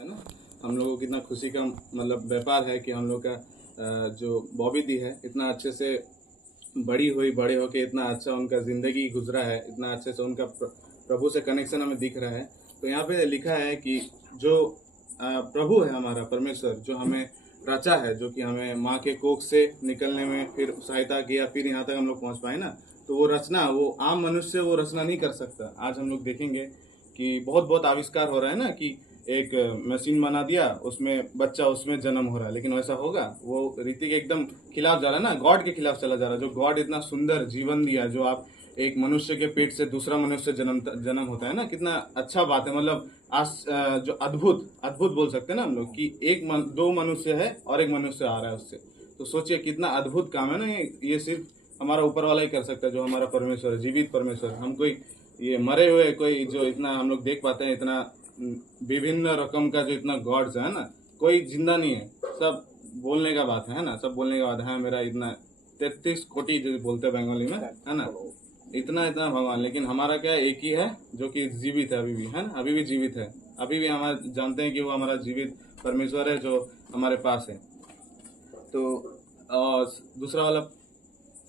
है ना। हम लोगों को कितना खुशी का मतलब व्यापार है कि हम लोग का जो बॉबी दी है इतना अच्छे से बड़े होके इतना अच्छा उनका जिंदगी गुजरा है, इतना अच्छे से उनका प्रभु से कनेक्शन हमें दिख रहा है। तो यहाँ पे लिखा है कि जो प्रभु है हमारा परमेश्वर, जो हमें रचा है, जो कि हमें माँ के कोख से निकलने में फिर सहायता किया, फिर यहाँ तक हम लोग पहुँच पाए ना। तो वो रचना, वो आम मनुष्य वो रचना नहीं कर सकता। आज हम लोग देखेंगे कि बहुत बहुत आविष्कार हो रहा है ना, कि एक मशीन बना दिया, उसमें बच्चा उसमें जन्म हो रहा है, लेकिन वैसा होगा? वो रीति के एकदम खिलाफ जा रहा है ना, गॉड के खिलाफ चला जा रहा है। जो गॉड इतना सुंदर जीवन दिया, जो आप एक मनुष्य के पेट से दूसरा मनुष्य जन्म होता है ना, कितना अच्छा बात है। मतलब आज जो अद्भुत अद्भुत बोल सकते हैं ना हम लोग कि दो मनुष्य है और एक मनुष्य आ रहा है उससे। तो सोचिए कितना अद्भुत काम है ना ये सिर्फ हमारा ऊपर वाला ही कर सकता है, जो हमारा परमेश्वर है, जीवित परमेश्वर। हम कोई ये मरे हुए कोई जो इतना हम लोग देख पाते हैं, इतना विभिन्न रकम का जो इतना गॉड्स है ना, कोई जिंदा नहीं है, सब बोलने का बात है ना, सब बोलने का बात है। मेरा इतना 33 कोटि जो बोलते हैं बंगाली में, है ना, इतना इतना भगवान। लेकिन हमारा क्या एक ही है जो कि जीवित है अभी भी, है ना, अभी भी जीवित है, अभी भी हम जानते हैं कि वो हमारा जीवित परमेश्वर है जो हमारे पास है। तो दूसरा वाला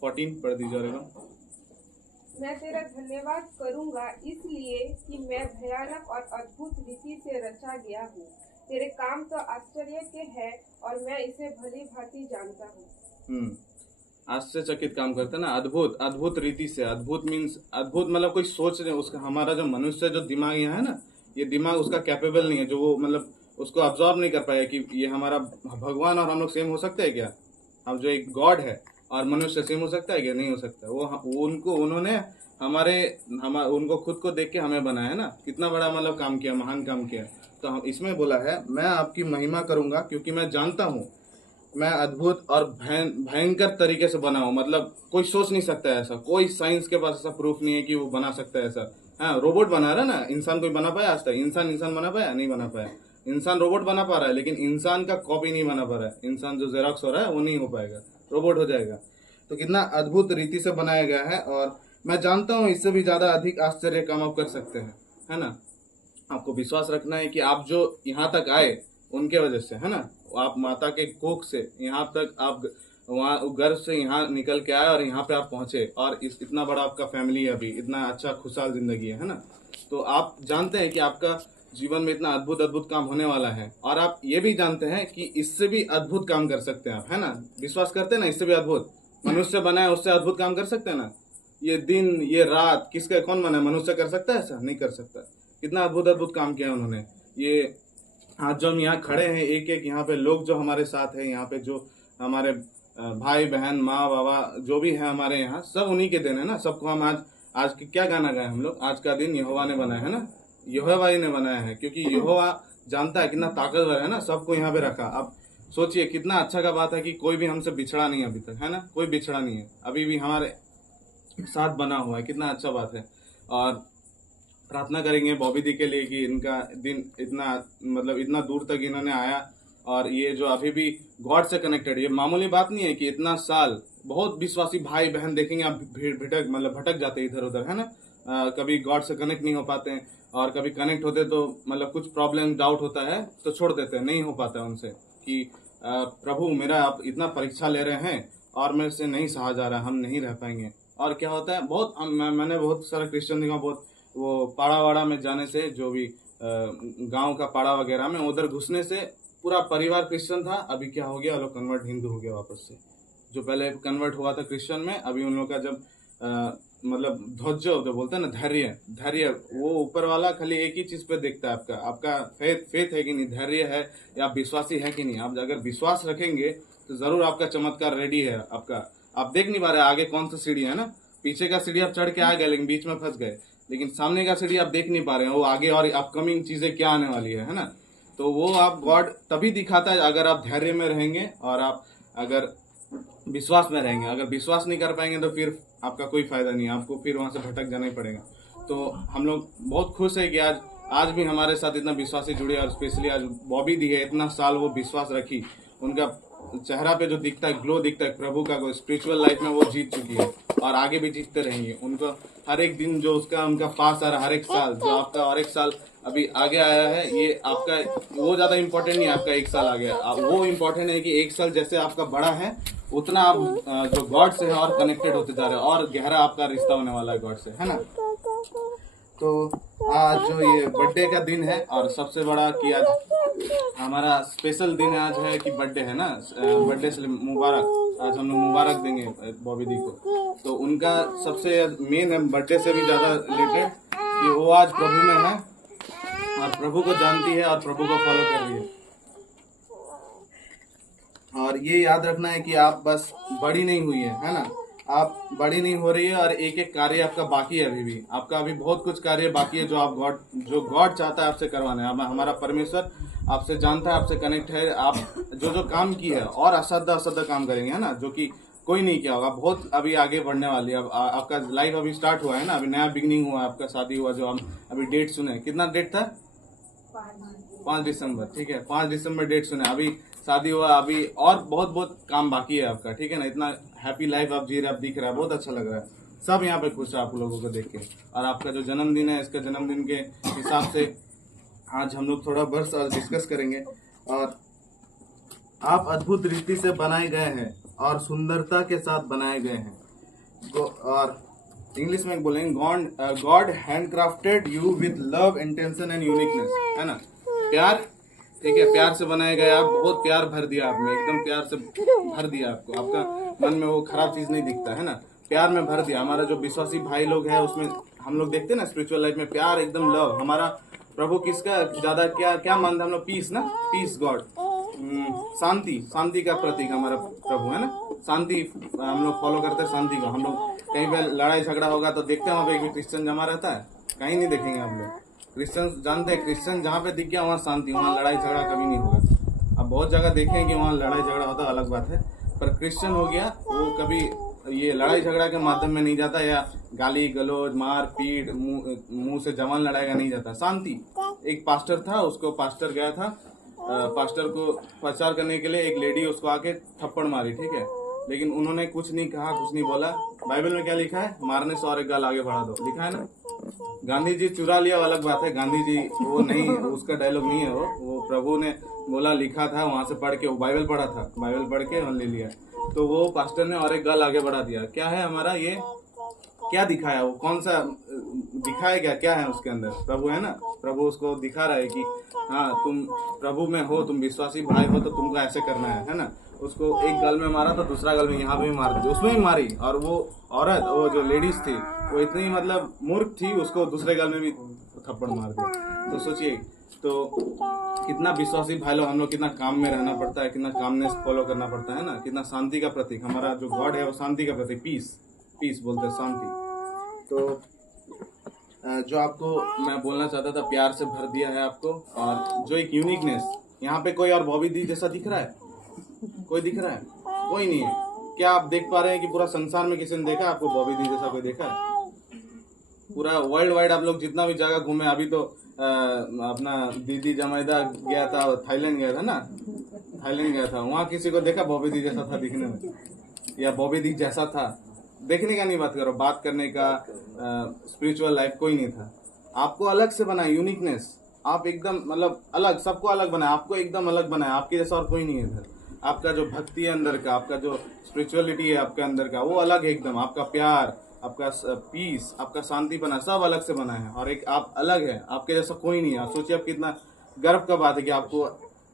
14 पढ़ दीजिए। मैं तेरा धन्यवाद करूंगा इसलिए कि मैं भयानक और अद्भुत रीति से रचा गया हूँ। तेरे काम तो आश्चर्य के हैं और मैं इसे भली भांति जानता हूँ। आश्चर्यचकित काम करते हैं ना, अद्भुत अद्भुत रीति से। अद्भुत मीन्स अद्भुत मतलब कोई सोच नहीं उसका। हमारा जो मनुष्य जो दिमाग यहाँ है ना, ये दिमाग उसका कैपेबल नहीं है, जो वो मतलब उसको ऑब्जॉर्व नहीं कर पाया कि ये हमारा भगवान और हम लोग सेम हो सकते हैं क्या। अब जो एक गॉड है और मनुष्य सेम हो सकता है क्या? नहीं हो सकता। वो उन्होंने उनको खुद को देख के हमें बनाया है ना, कितना बड़ा मतलब काम किया, महान काम किया। तो हम इसमें बोला है मैं आपकी महिमा करूंगा क्योंकि मैं जानता हूँ मैं अद्भुत और भयंकर तरीके से बना हूँ। मतलब कोई सोच नहीं सकता है ऐसा, कोई साइंस के पास ऐसा प्रूफ नहीं है कि वो बना सकता है ऐसा। हाँ, रोबोट बना रहा है ना, इंसान कोई बना पाया आज तक? इंसान बना पाया? नहीं बना पाया। इंसान रोबोट बना पा रहा है, लेकिन इंसान का कॉपी नहीं बना पा रहा है। इंसान जो जेरॉक्स हो रहा है वो नहीं हो पाएगा, रोबोट हो जाएगा। तो कितना अद्भुत रीति से बनाया गया है, और मैं जानता हूँ इससे भी ज्यादा अधिक आश्चर्य काम आप कर सकते हैं, है ना। आपको विश्वास रखना है कि आप जो यहाँ तक आए उनके वजह से, है ना, आप माता के कोख से यहाँ तक, आप वहाँ गर्भ से यहाँ निकल के आए और यहाँ पे आप पहुंचे, और इतना बड़ा आपका फैमिली है, अभी इतना अच्छा खुशहाल जिंदगी है ना। तो आप जानते हैं कि आपका जीवन में इतना अद्भुत अद्भुत काम होने वाला है, और आप ये भी जानते हैं कि इससे भी अद्भुत काम कर सकते हैं आप, है ना। विश्वास करते हैं ना, इससे भी अद्भुत मनुष्य बनाए, उससे अद्भुत काम कर सकते हैं ना। ये दिन ये रात किसका कौन बनाए? मनुष्य कर सकता है ऐसा? नहीं कर सकता। कितना अद्भुत अद्भुत काम किया उन्होंने। ये आज जो हम यहाँ खड़े हैं, एक एक यहाँ पे लोग जो हमारे साथ हैं, यहाँ पे जो हमारे भाई बहन माँ बाबा जो भी है हमारे यहाँ, सब उन्हीं के दिन है ना। सबको हम आज क्या गाना गाए हम लोग? आज का दिन यहोवा ने बनाया है ना, यहोवा ही ने बनाया है, क्योंकि यहोवा जानता है कितना ताकतवर है ना, सबको यहाँ पे रखा। अब सोचिए कितना अच्छा का बात है कि कोई भी हमसे बिछड़ा नहीं है अभी तक, है ना, कोई बिछड़ा नहीं है, अभी भी हमारे साथ बना हुआ है, कितना अच्छा बात है। और प्रार्थना करेंगे बॉबी दी के लिए कि इनका दिन इतना मतलब इतना दूर तक इन्होंने आया, और ये जो अभी भी गॉड से कनेक्टेड, ये मामूली बात नहीं है कि इतना साल बहुत विश्वासी भाई बहन देखेंगे आप भटक जाते इधर उधर, है ना। कभी गॉड से कनेक्ट नहीं हो पाते हैं, और कभी कनेक्ट होते तो मतलब कुछ प्रॉब्लम डाउट होता है तो छोड़ देते हैं, नहीं हो पाता है उनसे कि प्रभु मेरा आप इतना परीक्षा ले रहे हैं और मेरे से नहीं सहा जा रहा, हम नहीं रह पाएंगे। और क्या होता है, बहुत मैंने बहुत सारा क्रिश्चियन देखा, बहुत वो पाड़ा वाड़ा में जाने से, जो भी गांव का पाड़ा वगैरह में उधर घुसने से पूरा परिवार क्रिश्चियन था, अभी क्या हो गया, लोग कन्वर्ट हिंदू हो गया वापस से। जो पहले कन्वर्ट हुआ था क्रिश्चियन में, अभी उन लोग का जब मतलब ध्वज जो बोलते हैं ना, धैर्य, वो ऊपर वाला खाली एक ही चीज पे देखता है, आपका फेथ है कि नहीं, धैर्य है या विश्वासी है कि नहीं। आप अगर विश्वास रखेंगे तो जरूर आपका चमत्कार रेडी है आपका। आप देख नहीं पा रहे आगे कौन सा सीढ़ी है ना, पीछे का सीढ़ी आप चढ़ के आ गए लेकिन बीच में फंस गए, लेकिन सामने का सीढ़ी आप देख नहीं पा रहे हैं, वो आगे और अपकमिंग चीजें क्या आने वाली है ना। तो वो आप गॉड तभी दिखाता है अगर आप धैर्य में रहेंगे और आप अगर विश्वास में रहेंगे। अगर विश्वास नहीं कर पाएंगे तो फिर आपका कोई फायदा नहीं है, आपको फिर वहां से भटक जाना ही पड़ेगा। तो हम लोग बहुत खुश है कि आज भी हमारे साथ इतना विश्वासी जुड़े, और स्पेशली आज बॉबी दी है, इतना साल वो विश्वास रखी, उनका चेहरा पे जो दिखता है, ग्लो दिखता है प्रभु का, स्पिरिचुअल लाइफ में वो जीत चुकी है और आगे भी जीतते रहेंगे। उनको हर एक दिन जो उनका पास आ रहा, हर एक साल जो आपका और एक साल अभी आगे आया है, ये आपका वो ज्यादा इम्पोर्टेंट नहीं है आपका 1 साल आ गया। वो इम्पोर्टेंट है कि 1 साल जैसे आपका बड़ा है उतना आप जो गॉड से है और कनेक्टेड होते जा रहे हैं और गहरा आपका रिश्ता होने वाला है गॉड से, है ना। तो आज जो ये बर्थडे का दिन है और सबसे बड़ा कि आज हमारा स्पेशल दिन आज है कि बर्थडे है ना, बर्थडे से मुबारक। आज हम लोग मुबारक देंगे बॉबी दी को। तो उनका सबसे मेन है बर्थडे से भी ज्यादा रिलेटेड कि वो आज प्रभु में है और प्रभु को जानती है और प्रभु को फॉलो कर रही है। और ये याद रखना है कि आप बस बड़ी नहीं हुई है ना, आप बड़ी नहीं हो रही है और एक एक कार्य आपका बाकी है। अभी भी आपका अभी बहुत कुछ कार्य बाकी है जो गॉड चाहता है आपसे करवाना है। हमारा परमेश्वर आपसे जानता है, आपसे कनेक्ट है। आप जो काम की है और असाध्य काम करेंगे, है ना, जो कि कोई नहीं किया होगा। बहुत अभी आगे बढ़ने वाली है। अब आपका लाइफ अभी स्टार्ट हुआ है ना, अभी नया बिगनिंग हुआ है, आपका शादी हुआ। जो हम अभी डेट सुने, कितना डेट था? 5 दिसंबर, ठीक है, 5 दिसंबर डेट सुने। अभी शादी हुआ, अभी और बहुत काम बाकी है आपका, ठीक है ना। इतना हैप्पी लाइफ आप जी रहे, आप दिख रहा है, बहुत अच्छा लग रहा है। सब यहाँ पे खुश है आप लोगों को देख के। और आपका जो जन्मदिन है, इसका जन्मदिन के हिसाब से आज हम लोग थोड़ा वर्ष और डिस्कस करेंगे। और आप अद्भुत रीति से बनाए गए हैं और सुंदरता के साथ बनाए गए हैं। और इंग्लिश में बोलेंगे God handcrafted you with love, intention and uniqueness, है ना। प्यार, ठीक है, प्यार से बनाए गए आप। बहुत प्यार भर दिया आप में, एकदम प्यार से भर दिया आपको। आपका मन में वो खराब चीज नहीं दिखता, है ना, प्यार में भर दिया। हमारा जो विश्वासी भाई लोग हैं उसमें हम लोग देखते हैं ना, स्पिरिचुअल लाइफ में प्यार, एकदम लव। हमारा प्रभु किसका ज्यादा क्या मानते हैं हम लोग? पीस ना, पीस गॉड, शांति का प्रतीक हमारा प्रभु, है ना। शांति हम लोग फॉलो करते हैं, शांति को। हम लोग कहीं पे लड़ाई झगड़ा होगा तो देखते हैं वहाँ पे एक भी क्रिश्चियन जमा रहता है? कहीं नहीं देखेंगे हम लोग। क्रिश्चियन जानते हैं, क्रिश्चियन जहाँ पे दिख गया वहाँ शांति, वहाँ लड़ाई झगड़ा कभी नहीं होगा। अब बहुत जगह देखें कि वहाँ लड़ाई झगड़ा होता है, अलग बात है। पर क्रिश्चियन हो गया वो कभी ये लड़ाई झगड़ा के माध्यम में नहीं जाता, या गाली गलौज मार पीट मुंह से जवान लड़ाएगा नहीं जाता। शांति। एक पास्टर था, उसको पास्टर गया था, पास्टर को प्रचार करने के लिए एक लेडी उसको आके थप्पड़ मारी, ठीक है, लेकिन उन्होंने कुछ नहीं कहा, कुछ नहीं बोला। बाइबल में क्या लिखा है? मारने से और एक गाल आगे बढ़ा दो, लिखा है ना। गांधी जी चुरा लिया, अलग बात है। गांधी जी वो नहीं, उसका डायलॉग नहीं है वो प्रभु ने बोला, लिखा था, वहां से पढ़ के, वो बाइबल पढ़ा था, बाइबल पढ़ के ले लिया। तो वो पास्टर ने और एक गाल आगे बढ़ा दिया। क्या है हमारा ये, क्या दिखाया? वो कौन सा दिखाया? क्या है उसके अंदर? प्रभु है ना। प्रभु उसको दिखा रहा है कि हाँ, तुम प्रभु में हो, तुम विश्वासी भाई हो, तो तुमको ऐसे करना है ना। उसको एक गाल में मारा तो दूसरा गाल में यहाँ पे भी मार दी, उसमें भी मारी। और वो औरत, वो जो लेडीज थी, वो इतनी मतलब मूर्ख थी, उसको दूसरे गाल में भी थप्पड़ मार दिया। तो सोचिए, तो कितना विश्वासी भाई लोग हम लोग, कितना काम में रहना पड़ता है, कितना कामनेस फॉलो करना पड़ता है ना, कितना शांति का प्रतीक। हमारा जो गॉड है वो शांति का प्रतीक, पीस बोलते हैं, शांति। तो जो आपको मैं बोलना चाहता था, प्यार से भर दिया है आपको। और जो एक यूनिकनेस, यहाँ पे कोई और बॉबी दी जैसा दिख रहा है? कोई दिख रहा है? कोई नहीं है। क्या आप देख पा रहे हैं कि पूरा संसार में किसी ने देखा आपको बॉबी दी जैसा? कोई देखा है? पूरा वर्ल्ड वाइड आप लोग जितना भी जगह घूमे, अभी तो अपना दीदी जमाईदा गया था, थाईलैंड गया था ना, थाईलैंड गया था, वहाँ किसी को देखा बॉबी दी जैसा था दिखने में, या बॉबी दी जैसा था? देखने का नहीं बात करो, बात करने का, स्पिरिचुअल लाइफ कोई नहीं था। आपको अलग से बनाया, यूनिकनेस। आप एकदम मतलब अलग, सबको अलग बनाया, आपको एकदम अलग बनाया, आपके जैसा और कोई नहीं है इधर। आपका जो भक्ति है अंदर का, आपका जो स्पिरिचुअलिटी है आपके अंदर का, वो अलग है एकदम। आपका प्यार, आपका पीस, आपका शांति बना, सब अलग से बना है। और एक आप अलग है, आपके जैसा कोई नहीं है। सोचिए आप कितना गर्व का बात है कि आपको,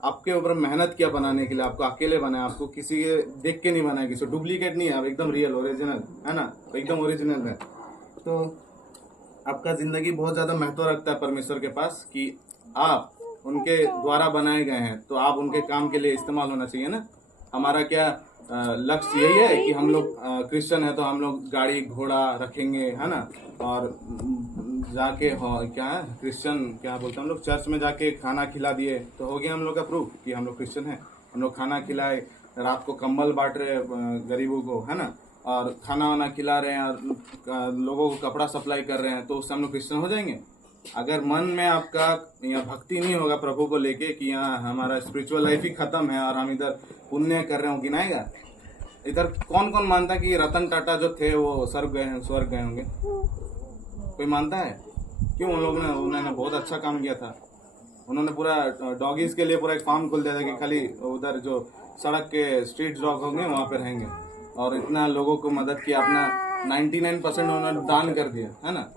आपके ऊपर मेहनत किया बनाने के लिए, आपको अकेले बनाया, आपको किसी के देख के नहीं बनाया, किसी डुप्लीकेट नहीं है, आप एकदम रियल ओरिजिनल, है ना, एकदम ओरिजिनल है। तो आपका जिंदगी बहुत ज्यादा महत्व रखता है परमेश्वर के पास कि आप उनके द्वारा बनाए गए हैं, तो आप उनके काम के लिए इस्तेमाल होना चाहिए ना। हमारा क्या लक्ष्य यही है कि हम लोग क्रिश्चियन है तो हम लोग गाड़ी घोड़ा रखेंगे, है ना, और जाके क्या है क्रिश्चियन, क्या बोलते हैं हम लोग, चर्च में जाके खाना खिला दिए तो हो गया हम लोग का प्रूफ कि हम लोग क्रिश्चियन है। हम लोग खाना खिलाए, रात को कंबल बांट रहे गरीबों को, है ना, और खाना वाना खिला रहे हैं, और लोगों को कपड़ा सप्लाई कर रहे हैं, तो उससे हम लोग क्रिश्चियन हो जाएंगे? अगर मन में आपका यहाँ भक्ति नहीं होगा प्रभु को लेके कि यहाँ हमारा स्पिरिचुअल लाइफ ही खत्म है और हम इधर पुण्य कर रहे हो, गिनाएगा? इधर कौन कौन मानता कि रतन टाटा जो थे वो स्वर्ग गए होंगे? कोई मानता है? क्यों उन्होंने बहुत अच्छा काम किया था। उन्होंने पूरा डॉगीज के लिए पूरा एक फार्म खोल दिया था कि खाली उधर जो सड़क के स्ट्रीट डॉग होंगे वहाँ पे रहेंगे, और इतना लोगों को मदद किया, अपना 99% उन्होंने दान कर दिया, है ना।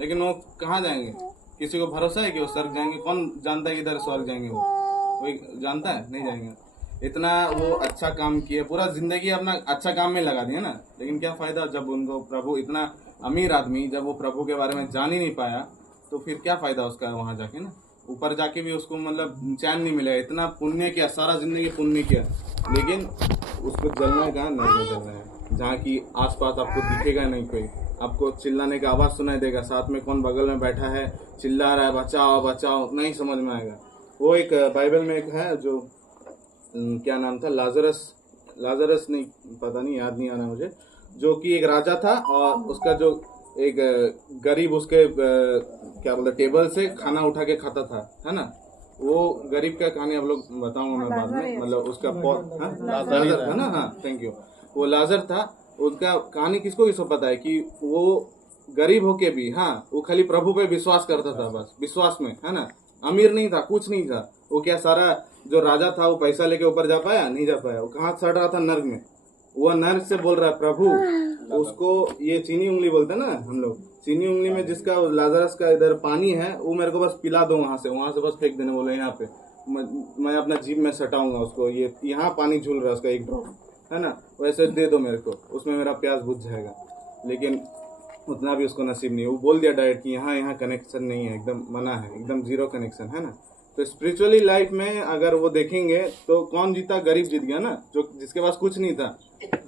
लेकिन वो कहाँ जाएंगे? किसी को भरोसा है कि वो स्वर्ग जाएंगे? कौन जानता है कि इधर स्वर्ग जाएंगे? वो कोई जानता है? नहीं जाएंगे। इतना वो अच्छा काम किए, पूरा जिंदगी अपना अच्छा काम में लगा दिया ना, लेकिन क्या फायदा जब उनको प्रभु, इतना अमीर आदमी जब वो प्रभु के बारे में जान ही नहीं पाया, तो फिर क्या फायदा उसका वहां जाके ना। ऊपर जाके भी उसको मतलब चैन नहीं मिला, इतना पुण्य किया, सारा जिंदगी पुण्य किया, लेकिन उसको जलना है कहाँ? नरक में जलना है, जहाँ की आसपास आपको दिखेगा नहीं कोई, आपको चिल्लाने का आवाज सुनाई देगा, साथ में कौन बगल में बैठा है चिल्ला रहा है बचाओ बचाओ, नहीं समझ में आएगा। वो एक बाइबल में एक है जो क्या नाम था, लाजरस नहीं, पता नहीं, याद नहीं आ रहा मुझे, जो कि एक राजा था और उसका जो एक गरीब उसके क्या बोलते टेबल से खाना उठा के खाता था, है ना। वो गरीब का कहानी आप लोग बताऊंगा मैं बाद में, मतलब उसका लाजर था ना, हाँ थैंक यू, वो लाजर था। उसका कहानी किसको किसको पता है कि वो गरीब होके भी, हाँ वो खाली प्रभु पे विश्वास करता था, बस विश्वास में, है ना। अमीर नहीं था, कुछ नहीं था। वो क्या सारा जो राजा था वो पैसा लेके ऊपर जा पाया? नहीं जा पाया। वो कहाँ सड़ रहा था? नर्क में। वो नर्क से बोल रहा है प्रभु, उसको ये चीनी उंगली बोलते हैं ना हम लोग, चीनी उंगली में जिसका लाजरस का इधर पानी है, वो मेरे को बस पिला दो, वहां से बस फेंक देने बोले यहाँ पे, मैं अपना जीभ में सटाऊंगा उसको, ये यहाँ पानी झूल रहा है उसका एक ड्रॉप, है ना, वैसे दे दो मेरे को, उसमें मेरा प्यास बुझ जाएगा। लेकिन उतना भी उसको नसीब नहीं। वो बोल दिया डायरेक्ट कि यहाँ कनेक्शन नहीं है, एकदम मना है, एकदम जीरो कनेक्शन, है ना। तो स्पिरिचुअली लाइफ में अगर वो देखेंगे तो कौन जीता? गरीब जीत गया ना, जो जिसके पास कुछ नहीं था,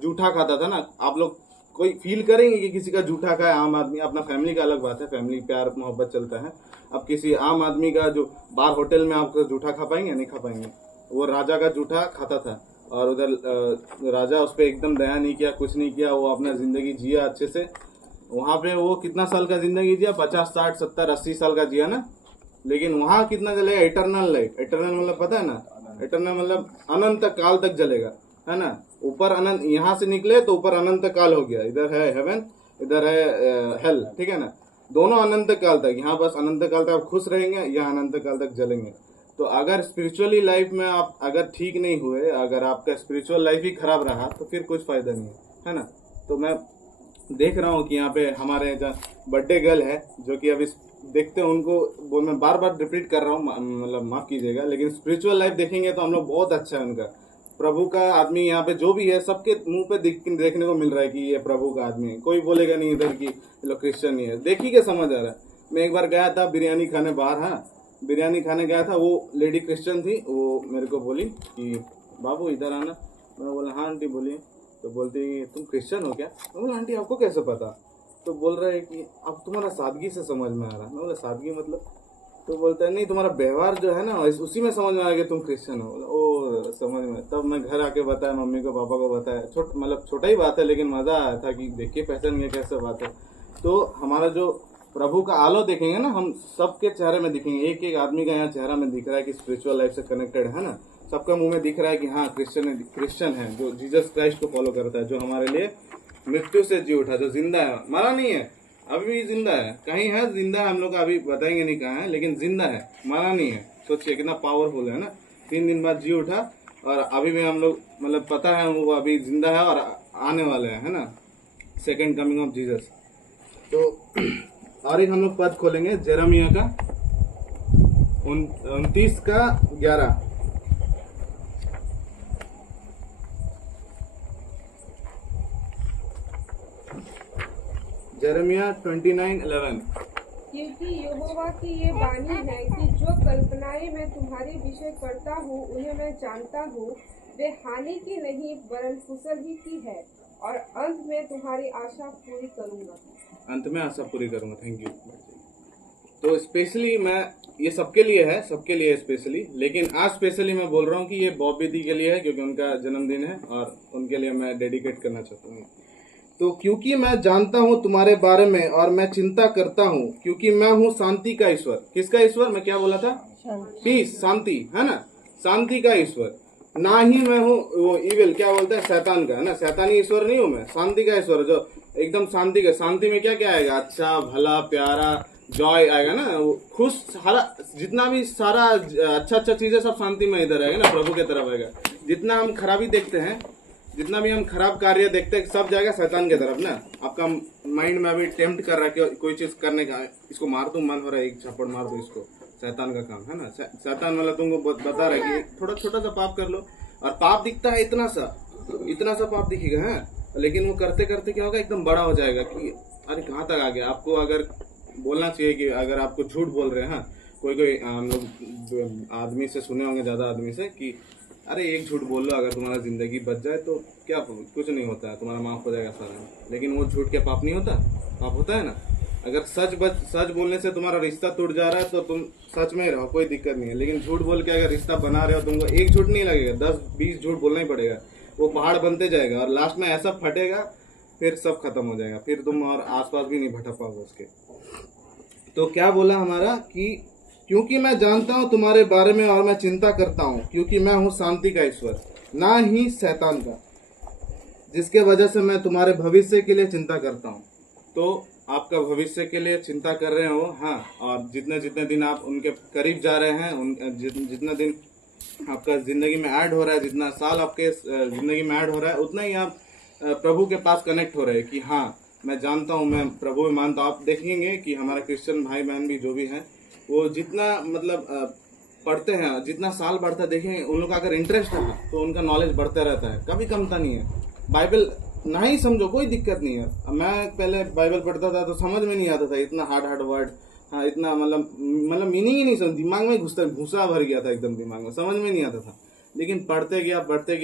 जूठा खाता था ना। आप लोग कोई फील करेंगे कि किसी का जूठा खाए? आम आदमी, अपना फैमिली का अलग बात है, फैमिली प्यार मोहब्बत चलता है। अब किसी आम आदमी का जो बार होटल में आप जूठा खा पाएंगे? नहीं खा पाएंगे। वो राजा का जूठा खाता था और उधर राजा उस पर एकदम दया नहीं किया, कुछ नहीं किया, वो अपना जिंदगी जिया अच्छे से। वहां पे वो कितना साल का जिंदगी जिया? 50, 60, 70, 80 साल का जिया ना। लेकिन वहां कितना जलेगा? Eternal life. इटरनल मतलब पता है ना? इटरनल मतलब अनंत काल तक जलेगा, है ना। ऊपर अनंत, यहाँ से निकले तो ऊपर अनंत काल हो गया, इधर है हेवन, इधर है हेल, ठीक है ना। दोनों अनंत काल तक, यहाँ बस अनंत काल तक आप खुश रहेंगे, यहाँ अनंत काल तक जलेंगे। तो अगर स्पिरिचुअली लाइफ में आप अगर ठीक नहीं हुए, अगर आपका स्पिरिचुअल लाइफ ही खराब रहा, तो फिर कुछ फायदा नहीं है ना। तो मैं देख रहा हूँ कि यहाँ पे हमारे बर्थडे गर्ल है, जो कि अभी देखते हैं उनको, मैं बार बार रिपीट कर रहा हूँ, मतलब माफ कीजिएगा, लेकिन स्पिरिचुअल लाइफ देखेंगे तो हम लोग बहुत अच्छा है उनका। प्रभु का आदमी यहाँ पे जो भी है, सबके मुंह पे देखने को मिल रहा है कि ये प्रभु का आदमी है। कोई बोलेगा नहीं इधर की लोग क्रिश्चियन ही है, देखी के समझ आ रहा है। मैं एक बार गया था बिरयानी खाने बाहर, हाँ बिरयानी खाने गया था, वो लेडी क्रिश्चियन थी, वो मेरे को बोली कि बाबू इधर आना। मैं बोला हाँ आंटी बोलिए। तो बोलती तुम क्रिश्चियन हो क्या? मैं बोला आंटी आपको कैसे पता? तो बोल रहा है कि अब तुम्हारा सादगी से समझ में आ रहा है। मैं बोला सादगी मतलब? तो बोलता है नहीं तुम्हारा व्यवहार जो है ना, उसी में समझ में आ गया तुम क्रिश्चियन हो। ओ समझ में। तब मैं घर आके बताया, मम्मी को पापा को बताया, मतलब छोटा ही बात है, लेकिन मजा आया था कि देखिए पहचान गया कैसे बात है। तो हमारा जो प्रभु का आलो देखेंगे ना, हम सबके चेहरे में दिखेंगे, एक एक आदमी का यहाँ चेहरा में दिख रहा है कि स्पिरिचुअल लाइफ से कनेक्टेड है ना। सबका मुंह में दिख रहा है कि हाँ क्रिश्चियन है, जो जीसस क्राइस्ट को फॉलो करता है, जो हमारे लिए मृत्यु से जी उठा, जो जिंदा है, मरा नहीं है, अभी भी जिंदा है। कहीं है जिंदा है, हम लोग अभी बताएंगे नहीं कहाँ है, लेकिन जिंदा है, मरा नहीं है। सोचिए कितना पावरफुल है ना। 3 दिन बाद जी उठा और अभी भी हम लोग मतलब पता है वो अभी जिंदा है और आने वाला है ना, सेकेंड कमिंग ऑफ जीसस। तो और एक हम लोग पद खोलेंगे जेरेमिया का 29 का 11। जेरेमिया 29:11। क्योंकि यहोवा की ये वाणी है कि जो कल्पनाएं मैं तुम्हारे विषय करता हूँ उन्हें मैं जानता हूँ, वे हानि की नहीं वरन कुशल ही की है, और अंत में तुम्हारी आशा पूरी करूंगा। अंत में आशा पूरी करूंगा। Thank you. तो स्पेशली मैं ये सबके लिए है, सबके लिए स्पेशली, लेकिन आज स्पेशली मैं बोल रहा हूँ कि ये बॉब दीदी के लिए है, क्योंकि उनका जन्मदिन है और उनके लिए मैं डेडिकेट करना चाहता हूँ। तो क्योंकि मैं जानता हूँ तुम्हारे बारे में और मैं चिंता करता हूँ, क्योंकि मैं हूँ शांति का ईश्वर। किसका ईश्वर? मैं क्या बोला था? पीस, शांति, है ना, शांति का ईश्वर। ना ही मैं हूँ वो इविल, क्या बोलते हैं, शैतान का, है ना। शैतानी ईश्वर नहीं हूँ मैं, शांति का ईश्वर, जो एकदम शांति का। शांति में क्या क्या आएगा? अच्छा, भला, प्यारा, जॉय आएगा ना, वो खुश, सारा जितना भी सारा अच्छा अच्छा चीजें सब शांति में इधर आएगा ना, प्रभु की तरफ आएगा। जितना हम खराबी देखते हैं, जितना भी हम खराब कार्य देखते हैं, सब जाएगा शैतान की तरफ ना। आपका माइंड में अभी टेम्प्ट कर रहा है कि कोई चीज करने का, इसको मार दूं, मन हो रहा है एक छप्पड़ मार दूं इसको, शैतान का काम है ना। शैतान वाला तुमको बता रहा है कि थोड़ा छोटा सा पाप कर लो, और पाप दिखता है इतना सा पाप दिखेगा है, लेकिन वो करते करते क्या होगा, एकदम बड़ा हो जाएगा कि अरे कहाँ तक आ गया। आपको अगर बोलना चाहिए कि अगर आपको झूठ बोल रहे हैं, हाँ, कोई हम लोग आदमी से सुने होंगे, ज्यादा आदमी से, कि अरे एक झूठ बोल लो, अगर तुम्हारा जिंदगी बच जाए तो क्या, कुछ नहीं होता है, तुम्हारा माफ हो जाएगा सारा। लेकिन वो झूठ क्या पाप नहीं होता? पाप होता है ना। अगर सच बोलने से तुम्हारा रिश्ता टूट जा रहा है तो तुम सच में रहो, कोई दिक्कत नहीं है। लेकिन झूठ बोल के अगर रिश्ता बना रहे हो, तुमको एक झूठ नहीं लगेगा, 10-20 झूठ बोलना ही पड़ेगा। वो पहाड़ बनते जाएगा और लास्ट में ऐसा फटेगा, फिर सब खत्म हो जाएगा, फिर तुम और आसपास भी नहीं भटक पाओगे उसके। तो क्या बोला हमारा कि क्योंकि मैं जानता हूं तुम्हारे बारे में और मैं चिंता करता हूं, क्योंकि मैं हूं शांति का ईश्वर, ना ही शैतान का, जिसके वजह से मैं तुम्हारे भविष्य के लिए चिंता करता हूं। तो आपका भविष्य के लिए चिंता कर रहे हो, हाँ, और जितने जितने दिन आप उनके करीब जा रहे हैं, जितना दिन आपका जिंदगी में ऐड हो रहा है, जितना साल आपके जिंदगी में ऐड हो रहा है, उतना ही आप प्रभु के पास कनेक्ट हो रहे हैं कि हाँ, मैं जानता हूँ, मैं प्रभु में मानता हूँ। आप देखेंगे कि हमारे क्रिश्चियन भाई बहन भी जो भी हैं, वो जितना मतलब पढ़ते हैं, जितना साल बढ़ता है, देखेंगे उन लोग का अगर इंटरेस्ट है तो उनका नॉलेज बढ़ता रहता है, कभी कमता नहीं है। बाइबल नहीं समझो, कोई दिक्कत नहीं है। मैं पहले बाइबल पढ़ता था तो समझ में नहीं आता था, इतना हार्ड वर्ड, हाँ, इतना मतलब मीनिंग ही नहीं समझ, दिमाग में घुसता, भूसा भर गया था एकदम दिमाग में, समझ में नहीं आता था। लेकिन पढ़ते गया, बढ़ते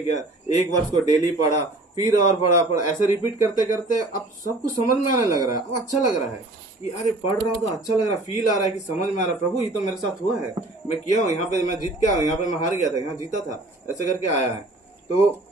गया, एक वर्ष को डेली पढ़ा, फिर और पढ़ा, ऐसे रिपीट करते करते अब सब कुछ समझ में आने लग रहा है। अब अच्छा लग रहा है कि अरे पढ़ रहा हूँ तो अच्छा लग रहा है, फील आ रहा है कि समझ में आ रहा है, प्रभु ये तो मेरे साथ हुआ है, मैं किया हूँ, यहाँ पे मैं जीत के आया हूँ, यहाँ पे मैं हार गया था, यहाँ जीता था, ऐसे करके आया है। तो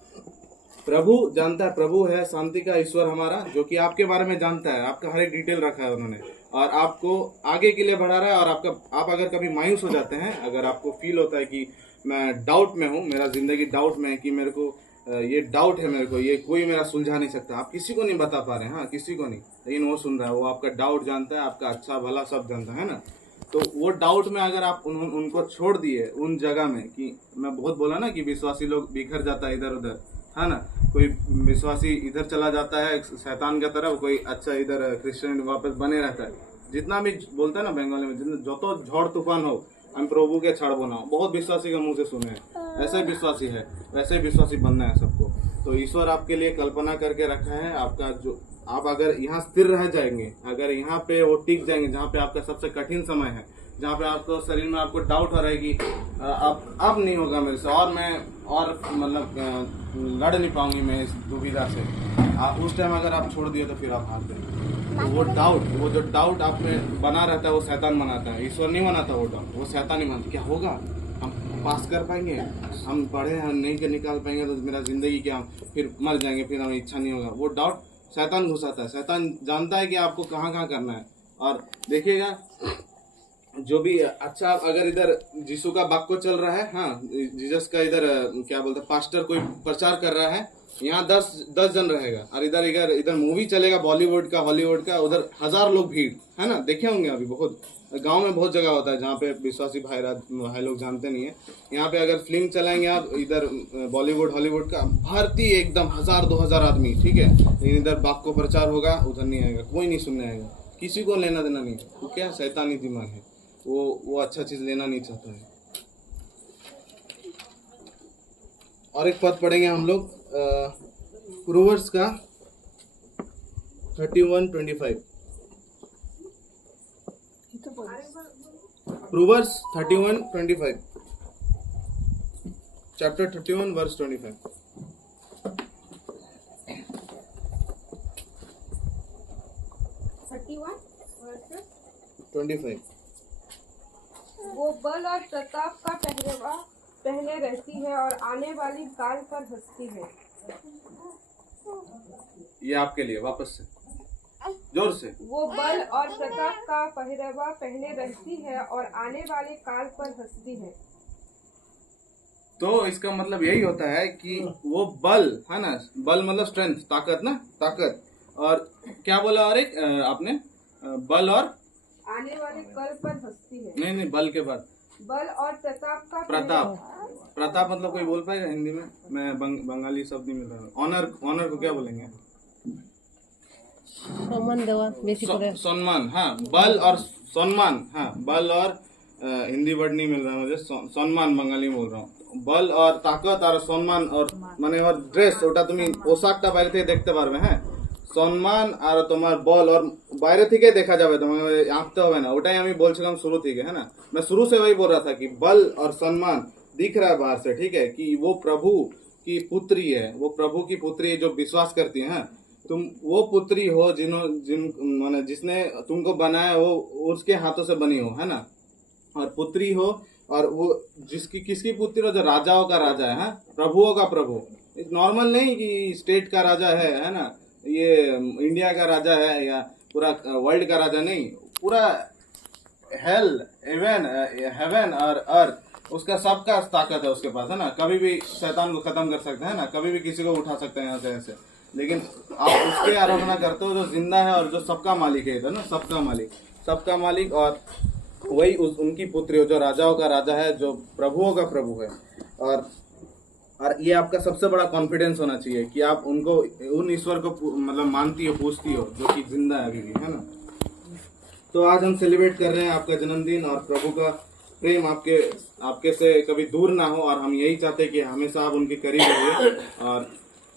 प्रभु जानता है, प्रभु है शांति का ईश्वर हमारा, जो कि आपके बारे में जानता है, आपका हर एक डिटेल रखा है उन्होंने, और आपको आगे के लिए बढ़ा रहा है। और आप अगर कभी मायूस हो जाते हैं, अगर आपको फील होता है कि मैं डाउट में हूँ, मेरा जिंदगी डाउट में है, कि मेरे को ये डाउट है, मेरे को ये कोई मेरा सुलझा नहीं सकता, आप किसी को नहीं बता पा रहे हैं, हाँ, किसी को नहीं, लेकिन वो सुन रहा है, वो आपका डाउट जानता है, आपका अच्छा भला सब जानता है ना। तो वो डाउट में अगर आप उनको छोड़ दिए उन जगह में, कि मैं बहुत बोला ना कि विश्वासी लोग बिखर जाता है इधर उधर, है ना, कोई विश्वासी इधर चला जाता है शैतान की तरफ, कोई अच्छा इधर क्रिश्चियन वापस बने रहता है। जितना भी बोलता है ना बंगाली में, जितना जो तो झड़ तूफान हो, हम प्रभु के छड़ बना, बहुत विश्वासी के मुंह से सुने हैं, ऐसे विश्वासी है, वैसे विश्वासी बनना है सबको। तो ईश्वर आपके लिए कल्पना करके रखा है, आपका जो आप अगर यहाँ स्थिर रह जाएंगे, अगर यहाँ पे वो टिक जाएंगे, जहाँ पे आपका सबसे कठिन समय है, जहाँ पे आपको शरीर में आपको डाउट हो रहा है कि अब नहीं होगा मेरे से, और मैं और मतलब लड़ नहीं पाऊंगी मैं इस दुविधा से, उस टाइम अगर आप छोड़ दिए तो फिर आप हार गए। तो वो जो डाउट आप में बना रहता है, वो शैतान बनाता है, ईश्वर नहीं बनाता वो डाउट, वो शैतान ही बनाता। क्या होगा, हम पास कर पाएंगे, हम पढ़े हम नहीं के निकाल पाएंगे तो मेरा जिंदगी क्या, फिर मर जाएंगे, फिर हमें इच्छा नहीं होगा। वो डाउट शैतान घुसाता है, शैतान जानता है कि आपको कहाँ कहाँ करना है। और देखिएगा, जो भी अच्छा, अगर इधर यीशु का वाक्य चल रहा है, हाँ, जीसस का इधर क्या बोलते हैं, पास्टर कोई प्रचार कर रहा है, यहाँ 10 जन रहेगा, और इधर मूवी चलेगा बॉलीवुड का, हॉलीवुड का, उधर 1000 लोग भीड़, है ना, देखे होंगे। अभी बहुत गांव में बहुत जगह होता है जहाँ पे विश्वासी भाई लोग जानते नहीं है। यहाँ पे अगर फिल्म चलाएंगे आप, इधर बॉलीवुड हॉलीवुड का, भर्ती एकदम 1000-2000 आदमी, ठीक है, लेकिन इधर बाप को प्रचार होगा, उधर नहीं आएगा, कोई नहीं सुनने आएगा, किसी को लेना देना नहीं है। वो क्या शैतानी दिमाग है, वो अच्छा चीज लेना नहीं चाहता है। और एक पद पढ़ेंगे हम लोग प्रोवर्ब्स का 31:25। Proverbs 31:25, chapter 31 verse 25। वो बल और प्रताप का पहने रहती है और आने वाली काल पर हंसती है। ये आपके लिए, वापस से जोर से। वो बल और प्रताप का पहरवा पहने रहती है और आने वाले काल पर हंसती है। तो इसका मतलब यही होता है कि वो बल है ना, बल मतलब स्ट्रेंथ, ताकत ना, ताकत। और क्या बोला, और एक आपने बल और आने वाले कल पर हंसती है। नहीं नहीं, बल के बाद बल और प्रताप का प्रताप। प्रताप मतलब कोई बोल पाएगा हिंदी में? मैं बंगाली शब्द नहीं मिल रहा। ऑनर, ऑनर को क्या बोलेंगे? সম্মান দেওয়া বেশি করে। सम्मान, हाँ। बल और सम्मान, हाँ। बल और हिंदी वर्ड नहीं मिल रहा मुझे, सम्मान बंगाली में बोल रहा हूँ। बल और ताकत और सम्मान और মানে ওর ড্রেস, ওটা তুমি পোশাকটা বাইরে থেকে দেখতে পারবে, হ্যাঁ। সম্মান আর তোমার বল और বাইরে থেকে দেখা যাবে, তোমাকে আঁকতে হবে না। ওটাই আমি বলছিলাম শুরু থেকে, है ना। मैं शुरू से वही बोल रहा था कि बल और सम्मान दिख रहा है बाहर से, ठीक है, कि वो प्रभु की पुत्री है, वो प्रभु की पुत्री है जो विश्वास करती है। तुम वो पुत्री हो जिन माने जिसने तुमको बनाया, वो उसके हाथों से बनी हो, है ना। और पुत्री हो, और वो किसकी पुत्री हो? जो राजाओं का राजा है, प्रभुओं का प्रभु। नॉर्मल नहीं कि स्टेट का राजा है ना, ये इंडिया का राजा है या पूरा वर्ल्ड का राजा नहीं, पूरा हेवन और अर्थ, उसका सबका ताकत है उसके पास, है ना। कभी भी शैतान को खत्म कर सकते हैं ना, कभी भी किसी को उठा सकते हैं यहाँ से ऐसे। लेकिन आप उसके आराधना करते हो जो जिंदा है और जो सबका मालिक है, ना, सबका मालिक और वही उनकी पुत्री हो जो राजाओं का राजा है, जो प्रभुओं का प्रभु है। और ये आपका सबसे बड़ा कॉन्फिडेंस होना चाहिए कि आप उनको, उन ईश्वर को मतलब मानती हो, पूछती हो, जो कि जिंदा है अभी भी, है ना। तो आज हम सेलिब्रेट कर रहे हैं आपका जन्मदिन, और प्रभु का प्रेम आपके से कभी दूर ना हो, और हम यही चाहते हैं कि हमेशा आप उनके करीब रहिए, और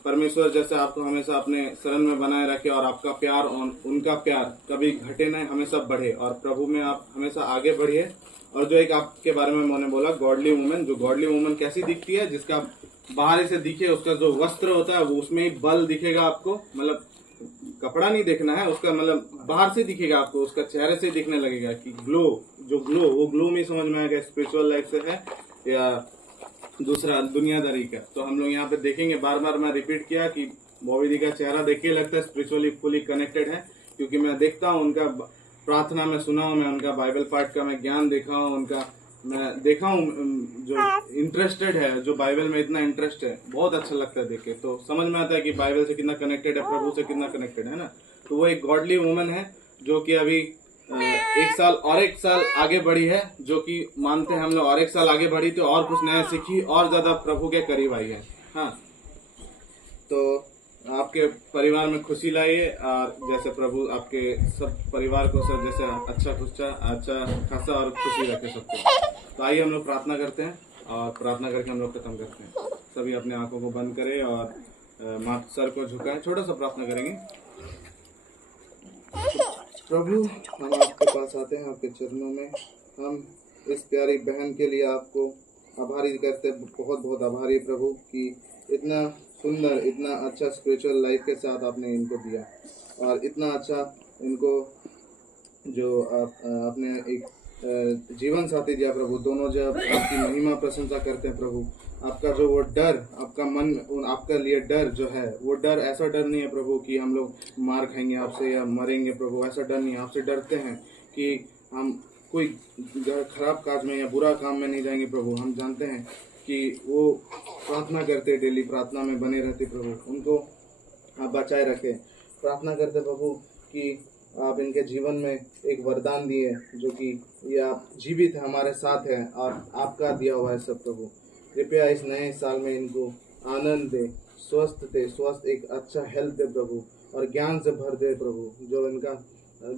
परमेश्वर जैसे आपको हमेशा अपने शरण में बनाए रखे, और आपका प्यार और उनका प्यार कभी घटे नहीं, हमेशा बढ़े, और प्रभु में आप हमेशा आगे बढ़िए। और जो एक आपके बारे में मैंने बोला, गॉडली वुमन, जो गॉडली वुमन कैसी दिखती है? जिसका बाहर से दिखे, उसका जो वस्त्र होता है वो उसमें ही बल दिखेगा आपको, मतलब कपड़ा नहीं देखना है उसका, मतलब बाहर से दिखेगा आपको, उसका चेहरे से दिखने लगेगा कि ग्लो, वो ग्लो में समझ में आएगा स्पिरिचुअल लाइफ से है या दूसरा दुनियादारी का। तो हम लोग यहाँ पे देखेंगे, बार बार मैं रिपीट किया कि बॉबी दी का चेहरा देख के लगता है स्पिरिचुअली फुली कनेक्टेड है, क्योंकि मैं देखता हूँ उनका प्रार्थना में सुना हूँ, मैं उनका बाइबल पाठ का मैं ज्ञान देखा हूँ, उनका मैं देखा हूँ जो इंटरेस्टेड है, जो बाइबल में इतना इंटरेस्ट है, बहुत अच्छा लगता है देख के। तो समझ में आता है कि बाइबल से कितना कनेक्टेड है, प्रभु से कितना कनेक्टेड है ना। तो वो एक गॉडली वुमन है जो कि अभी एक साल आगे बढ़ी है, जो कि मानते हैं हम लोग, और एक साल आगे बढ़ी तो और कुछ नया सीखी, और ज्यादा प्रभु के करीब आई है। हाँ, तो आपके परिवार में खुशी लाइए, और जैसे प्रभु आपके सब परिवार को सब जैसे अच्छा खासा और खुशी रखे सबको। तो आइए हम लोग प्रार्थना करते हैं, और प्रार्थना करके हम लोग खत्म करते हैं। सभी अपने आंखों को बंद करें और सर को झुकाएं, छोटा सा प्रार्थना करेंगे। प्रभु, हम आपके पास आते हैं, आपके चरणों में हम इस प्यारी बहन के लिए आपको आभारी करते, बहुत बहुत आभारी प्रभु कि इतना सुंदर, इतना अच्छा स्पिरिचुअल लाइफ के साथ आपने इनको दिया, और इतना अच्छा इनको जो आपने एक जीवन साथी दिया प्रभु। दोनों जब आपकी महिमा प्रशंसा करते हैं प्रभु, आपका जो वो डर, आपका मन, आपका लिए डर जो है, वो डर ऐसा डर नहीं है प्रभु कि हम लोग मार खाएंगे आपसे या मरेंगे प्रभु, ऐसा डर नहीं है। आपसे डरते हैं कि हम कोई खराब काज में या बुरा काम में नहीं जाएंगे प्रभु। हम जानते हैं कि वो प्रार्थना करते, डेली प्रार्थना में बने रहते प्रभु, उनको आप बचाए रखें। प्रार्थना करते प्रभु कि आप इनके जीवन में एक वरदान दिए, जो कि ये आप जीवित है, हमारे साथ है, और आपका दिया हुआ है सब प्रभु। कृपया इस नए साल में इनको आनंद दे, स्वस्थ एक अच्छा हेल्थ दे प्रभु, और ज्ञान से भर दे प्रभु।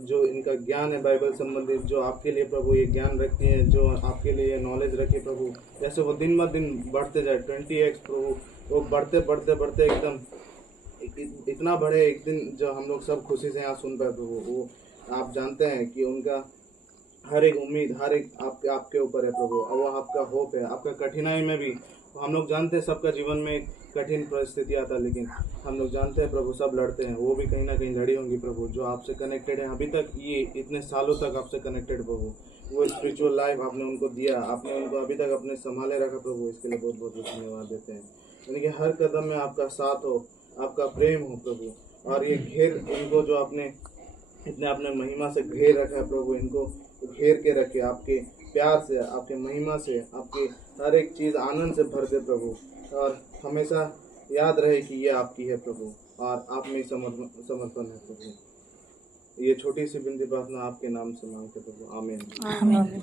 जो इनका ज्ञान है बाइबल संबंधित, जो आपके लिए प्रभु ये ज्ञान रखती है, जो आपके लिए ये नॉलेज रखे प्रभु, जैसे वो दिन ब दिन बढ़ते जाए 20x प्रभु, वो बढ़ते एकदम इतना बढ़े एक दिन, जो हम लोग सब खुशी से यहाँ सुन पाए प्रभु। वो आप जानते हैं कि उनका हर एक उम्मीद, हर एक आपके ऊपर है प्रभु, और वो आपका होप है। आपका कठिनाई में भी, हम लोग जानते हैं सबका जीवन में कठिन परिस्थिति आता है, लेकिन हम लोग जानते हैं प्रभु सब लड़ते हैं, वो भी कहीं ना कहीं लड़ी होंगी प्रभु, जो आपसे कनेक्टेड है अभी तक, ये इतने सालों तक आपसे कनेक्टेड प्रभु। वो स्पिरिचुअल लाइफ आपने उनको दिया, आपने उनको अभी तक अपने संभाले रखा प्रभु, इसके लिए बहुत बहुत धन्यवाद देते हैं। यानी कि हर कदम में आपका साथ हो, आपका प्रेम हो प्रभु, और ये घेर इनको जो आपने इतने अपने महिमा से घेर रखा है प्रभु, इनको घेर के रखे आपके प्यार से, आपके महिमा से, आपकी हर एक चीज़ आनंद से भर दे प्रभु, और हमेशा याद रहे कि ये आपकी है प्रभु, और आप में समर्पण है प्रभु। ये छोटी सी बिनती प्रार्थना आपके नाम से मांगते प्रभु, आमीन। आमीन।